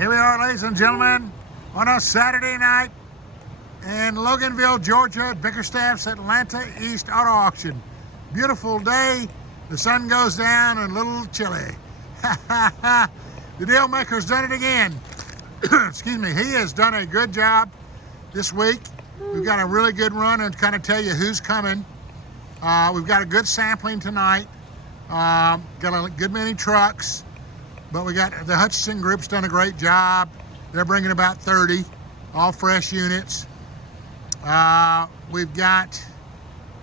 Here we are, ladies and gentlemen, on a Saturday night in Loganville, Georgia, at Bickerstaff's Atlanta East Auto Auction. Beautiful day, the sun goes down and a little chilly. The DealMaker's done it again. Excuse me, he has done a good job this week. We've got a really good run and kind of tell you who's coming. We've got a good sampling tonight. Got a good many trucks, but we got the Hutchinson Group's done a great job. They're bringing about 30, all fresh units. We've got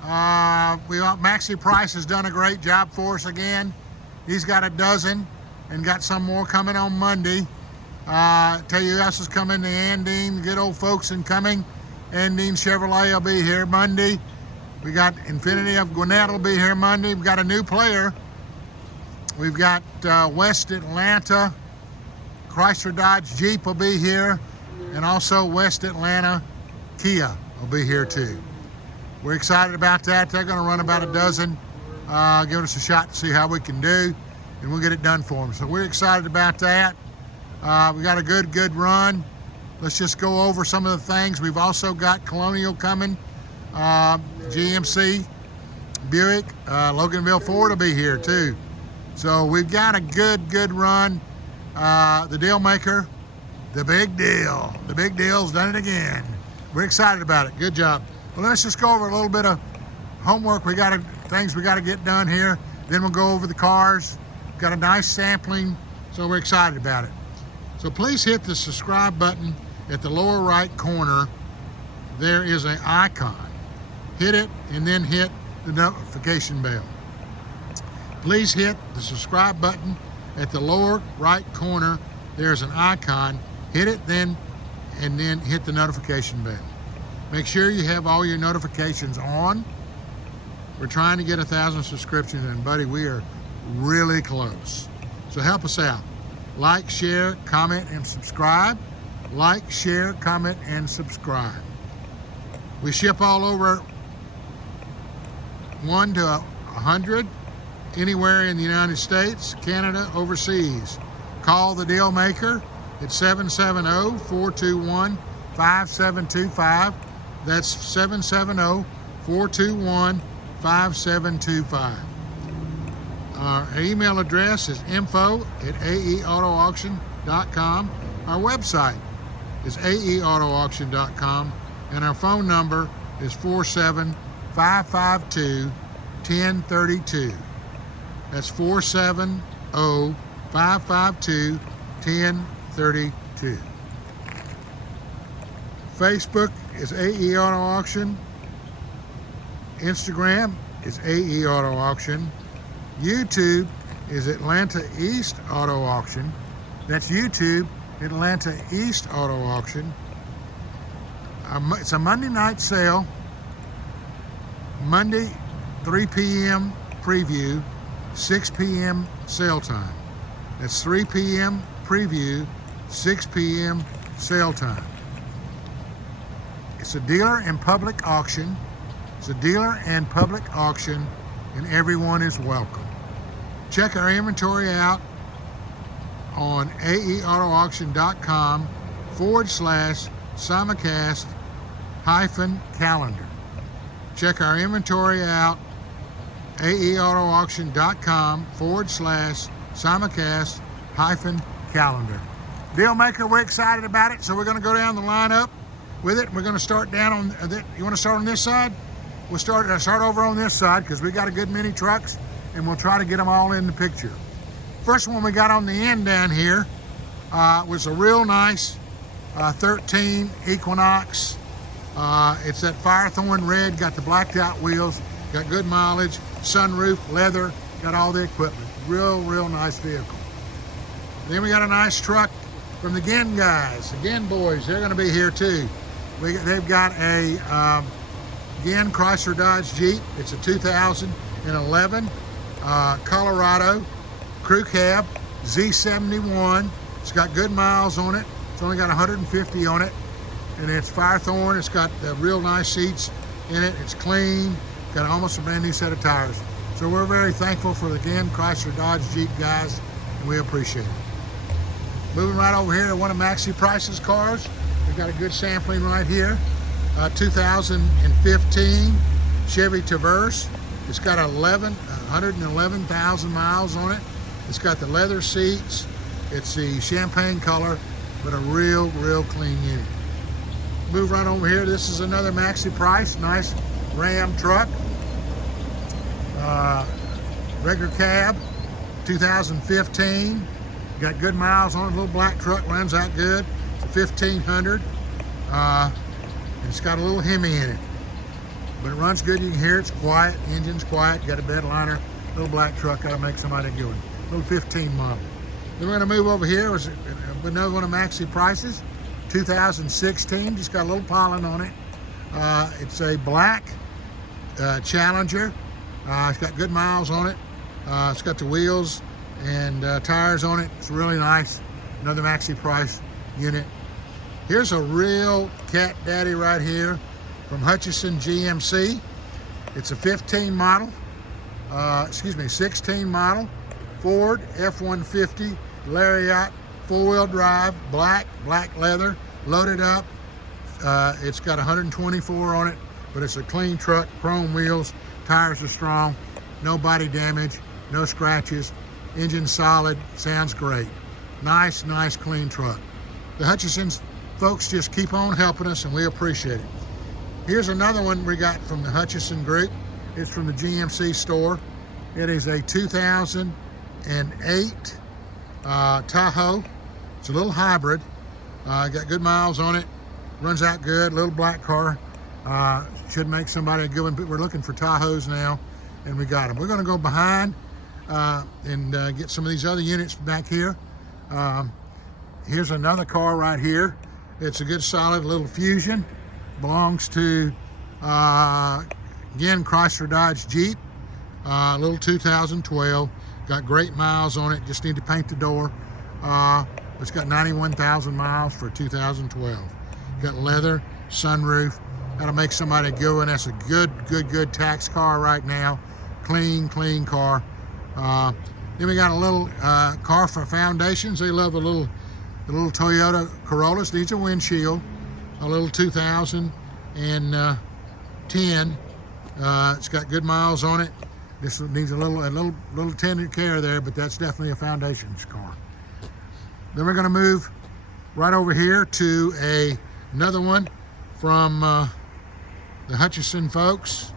Maxi Price has done a great job for us again. He's got a dozen and got some more coming on Monday. Tell you who else is coming, the Andine, good old folks in coming. Andine Chevrolet will be here Monday. We got Infinity of Gwinnett will be here Monday. We've got a new player. We've got West Atlanta, Chrysler Dodge Jeep will be here, and also West Atlanta Kia will be here too. We're excited about that. They're going to run about a dozen, give us a shot to see how we can do, and we'll get it done for them. So we're excited about that. We got a good run. Let's just go over some of the things. We've also got Colonial coming, GMC, Buick, Loganville Ford will be here too. So we've got a good run. The DealMaker, the big deal. The big deal's done it again. We're excited about it. Good job. Well, let's just go over a little bit of homework. Things we got to get done here. Then we'll go over the cars. Got a nice sampling, so we're excited about it. So please hit the subscribe button at the lower right corner. There is an icon. Hit it and then hit the notification bell. Please hit the subscribe button at the lower right corner. There's an icon. Hit it and then hit the notification bell. Make sure you have all your notifications on. We're trying to get 1,000 subscriptions, and buddy, we are really close. So help us out. Like, share, comment, and subscribe. Like, share, comment, and subscribe. We ship all over 1 to 100, anywhere in the United States, Canada, overseas. Call the DealMaker at 770-421-5725. That's 770-421-5725. Our email address is info@aeautoauction.com. Our website is aeautoauction.com, and our phone number is 47552-1032. That's 470-552-1032. Facebook is AE Auto Auction. Instagram is AE Auto Auction. YouTube is Atlanta East Auto Auction. That's YouTube, Atlanta East Auto Auction. It's a Monday night sale. Monday, 3 p.m. preview, 6 p.m. sale time. That's 3 p.m. preview, 6 p.m. sale time. It's a dealer and public auction. It's a dealer and public auction, and everyone is welcome. Check our inventory out on aeautoauction.com/simulcast-calendar. Check our inventory out, aeautoauction.com/simulcast-calendar. DealMaker, we're excited about it, so we're going to go down the lineup with it. We're going to start down on, you want to start on this side? We'll start over on this side because we got a good many trucks, and we'll try to get them all in the picture. First one we got on the end down here was a real nice 13 Equinox. It's that Firethorn red, got the blacked out wheels, got good mileage, sunroof, leather, got all the equipment. Real nice vehicle. Then we got a nice truck from the Ginn guys, the Ginn boys. They're going to be here too. They've got a Ginn Chrysler Dodge Jeep. It's a 2011 Colorado crew cab Z71. It's got good miles on it. It's only got 150 on it, and it's Firethorn. It's got the real nice seats in it. It's clean. Got almost a brand new set of tires. So we're very thankful for the Ginn Chrysler Dodge Jeep guys, and we appreciate it. Moving right over here to one of Maxi Price's cars. We've got a good sampling right here. 2015 Chevy Traverse. It's got 111,000 miles on it. It's got the leather seats. It's the champagne color, but a real clean unit. Move right over here. This is another Maxi Price. Nice Ram truck. Regular cab, 2015. Got good miles on it. Little black truck, runs out good. It's a 1500. It's got a little Hemi in it, but it runs good. You can hear it's quiet. Engine's quiet. Got a bed liner. Little black truck. That'll make somebody go. Little 15 model. Then we're going to move over here. It's another one of Maxi Price's. 2016. Just got a little pollen on it. It's a black Challenger. It's got good miles on it. It's got the wheels and tires on it. It's really nice. Another Maxi Price unit. Here's a real cat daddy right here from Hutchinson GMC. It's a 16 model, Ford F-150 Lariat, 4-wheel drive, black leather, loaded up. It's got 124 on it, but it's a clean truck, chrome wheels, tires are strong, no body damage, no scratches, engine solid, sounds great. Nice, clean truck. The Hutchinson folks just keep on helping us, and we appreciate it. Here's another one we got from the Hutchinson group. It's from the GMC store. It is a 2008 Tahoe. It's a little hybrid. Got good miles on it. Runs out good. Little black car. Should make somebody a good one. But we're looking for Tahoes now, and we got them. We're going to go behind and get some of these other units back here. Here's another car right here. It's a good solid little Fusion. Belongs to, again, Chrysler Dodge Jeep. Little 2012. Got great miles on it. Just need to paint the door. It's got 91,000 miles for 2012. Got leather, sunroof. That'll make somebody go, and that's a good tax car right now. Clean car. Then we got a little car for foundations. They love the little Toyota Corollas. Needs a windshield. A little 2010. It's got good miles on it. This needs a little tender care there, but that's definitely a foundations car. Then we're going to move right over here to another one from the Hutchinson folks,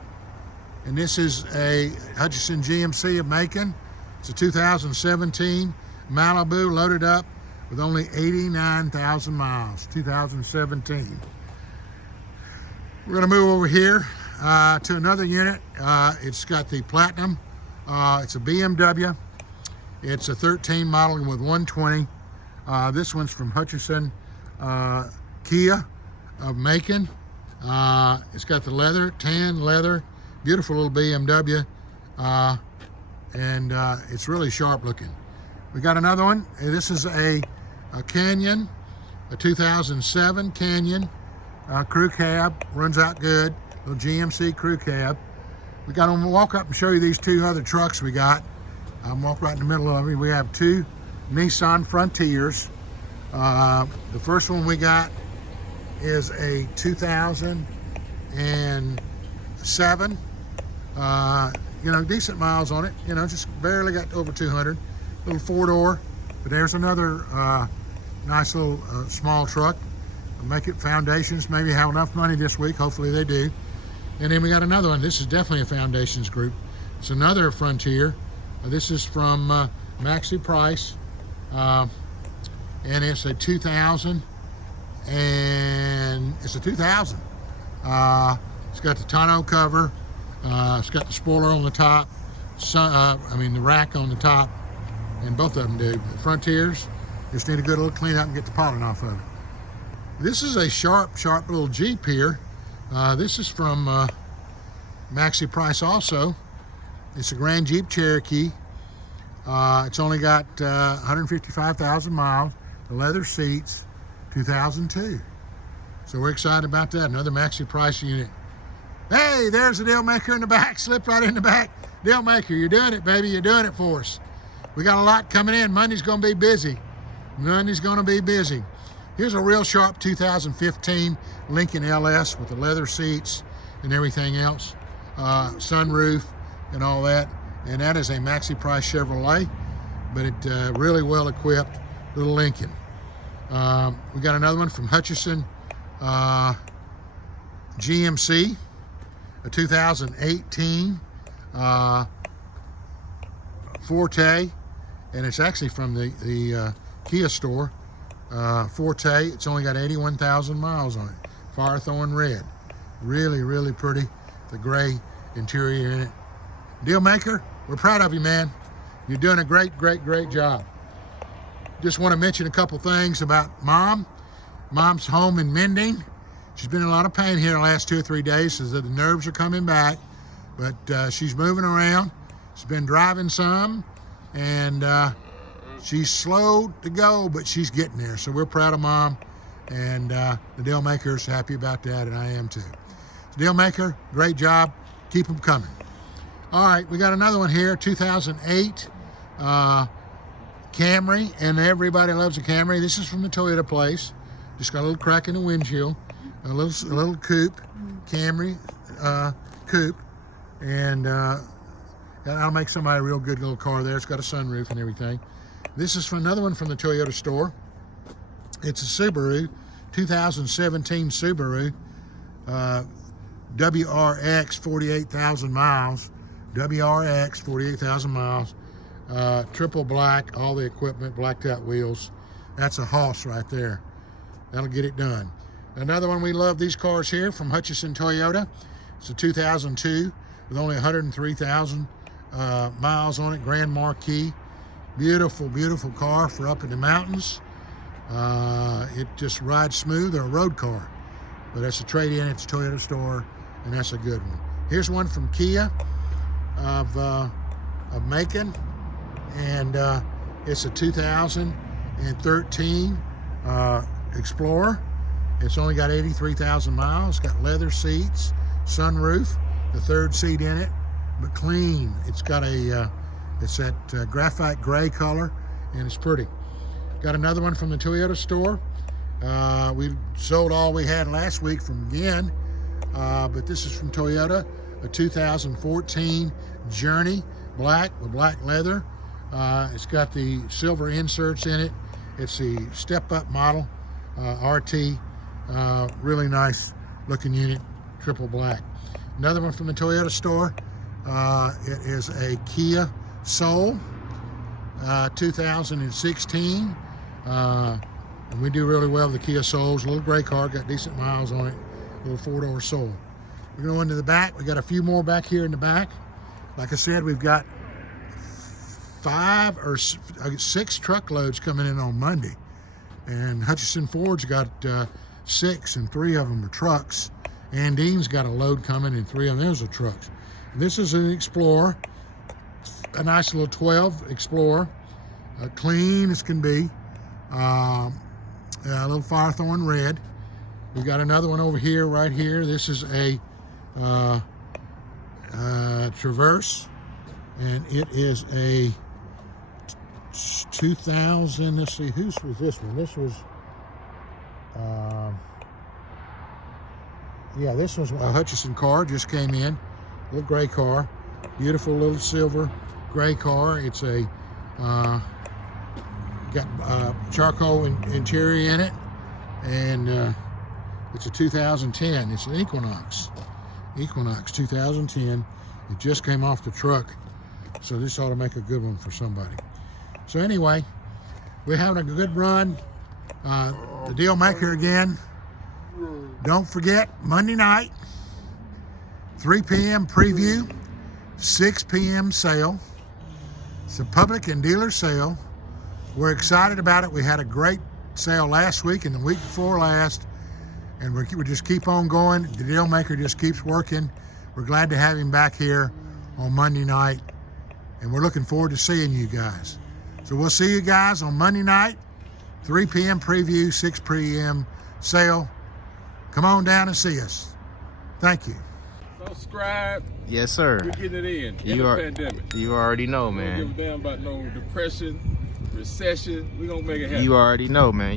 and this is a Hutchinson GMC of Macon. It's a 2017 Malibu, loaded up with only 89,000 miles, 2017. We're going to move over here to another unit. It's got the Platinum. It's a BMW. It's a 13 model with 120. This one's from Hutchinson Kia of Macon. It's got the leather, tan leather, beautiful little BMW, and it's really sharp looking. We got another one. This is a Canyon, a 2007 Canyon crew cab, runs out good, little GMC crew cab. I'm gonna walk up and show you these two other trucks we got. I'm walk right in the middle of them. We have two Nissan Frontiers. The first one we got is a 2007. Decent miles on it. Just barely got over 200. Little 4-door. But there's another nice little small truck. Make it foundations. Maybe have enough money this week. Hopefully they do. And then we got another one. This is definitely a foundations group. It's another Frontier. This is from Maxi Price. And it's a 2000. And it's a 2000. It's got the tonneau cover. It's got the spoiler on the top. The rack on the top. And both of them do. The Frontiers just need a good little clean up and get the pollen off of it. This is a sharp little Jeep here. This is from Maxi Price also. It's a Grand Jeep Cherokee. It's only got 155,000 miles. The leather seats, 2002. So we're excited about that. Another Maxi Price unit. Hey, there's the DealMaker in the back. Slip right in the back. DealMaker, you're doing it, baby. You're doing it for us. We got a lot coming in. Monday's going to be busy. Monday's gonna be busy. Here's a real sharp 2015 Lincoln LS with the leather seats and everything else, sunroof and all that. And that is a maxi price Chevrolet, but it really well equipped little Lincoln. We got another one from Hutchison GMC, a 2018 Forte, and it's actually from the Kia store. Forte, it's only got 81,000 miles on it. Firethorn red. Really, really pretty. The gray interior in it. DealMaker, we're proud of you, man. You're doing a great, great, great job. Just want to mention a couple things about Mom. Mom's home in mending. She's been in a lot of pain here the last 2 or 3 days, so the nerves are coming back, but she's moving around. She's been driving some, and she's slow to go, but she's getting there. So we're proud of Mom, and the DealMaker's happy about that, and I am too. So DealMaker, great job. Keep them coming. All right, we got another one here, 2008 Camry, and everybody loves a Camry. This is from the Toyota place. Just got a little crack in the windshield, a little coupe, Camry coupe, and that'll make somebody a real good little car there. It's got a sunroof and everything. This is from another one from the Toyota store. It's a Subaru, 2017 Subaru WRX, 48,000 miles. WRX, 48,000 miles. Triple black, all the equipment, blacked out wheels. That's a hoss right there. That'll get it done. Another one, we love these cars here from Hutchison Toyota. It's a 2002 with only 103,000 miles on it. Grand Marquis. Beautiful, beautiful car for up in the mountains. It just rides smooth. They're a road car, but that's a trade-in. It's a Toyota store, and that's a good one. Here's one from Kia of Macon, and it's a 2013 Explorer. It's only got 83,000 miles. It's got leather seats, sunroof, the third seat in it, but clean. It's got a it's that graphite gray color, and it's pretty. Got another one from the Toyota store. We sold all we had last week from Ginn, but this is from Toyota, a 2014 Journey, black with black leather. It's got the silver inserts in it. It's the step-up model, RT, really nice looking unit, triple black. Another one from the Toyota store. It is a Kia Soul, 2016. And we do really well with the Kia Souls. A little gray car, got decent miles on it. A little four-door Soul. We're going into the back. We got a few more back here in the back. Like I said, we've got 5 or 6 truckloads coming in on Monday. And Hutchison Ford's got 6, and 3 of them are trucks. Andine's got a load coming, and 3 of those are trucks. This is an Explorer, a nice little 12 Explorer, clean as can be. A little Firethorn red. We've got another one over here, right here. This is a Traverse, and it is a 2000. Let's see, whose was this one? This was, yeah, this was a Hutchison car. Just came in, little gray car, beautiful little silver gray car. It's a got charcoal interior in it, and it's a 2010. It's an Equinox 2010. It just came off the truck, so this ought to make a good one for somebody. So anyway, we're having a good run. The DealMaker again. Don't forget, Monday night, 3 p.m. preview, 6 p.m. sale. It's a public and dealer sale. We're excited about it. We had a great sale last week and the week before last, and we just keep on going. The DealMaker just keeps working. We're glad to have him back here on Monday night, and we're looking forward to seeing you guys. So we'll see you guys on Monday night, 3 p.m. preview, 6 p.m. sale. Come on down and see us. Thank you. Subscribe. Yes, sir. We're getting it in. You the pandemic. You already know, man. Don't give a damn about no depression, recession. We gonna make it happen. You already know, man.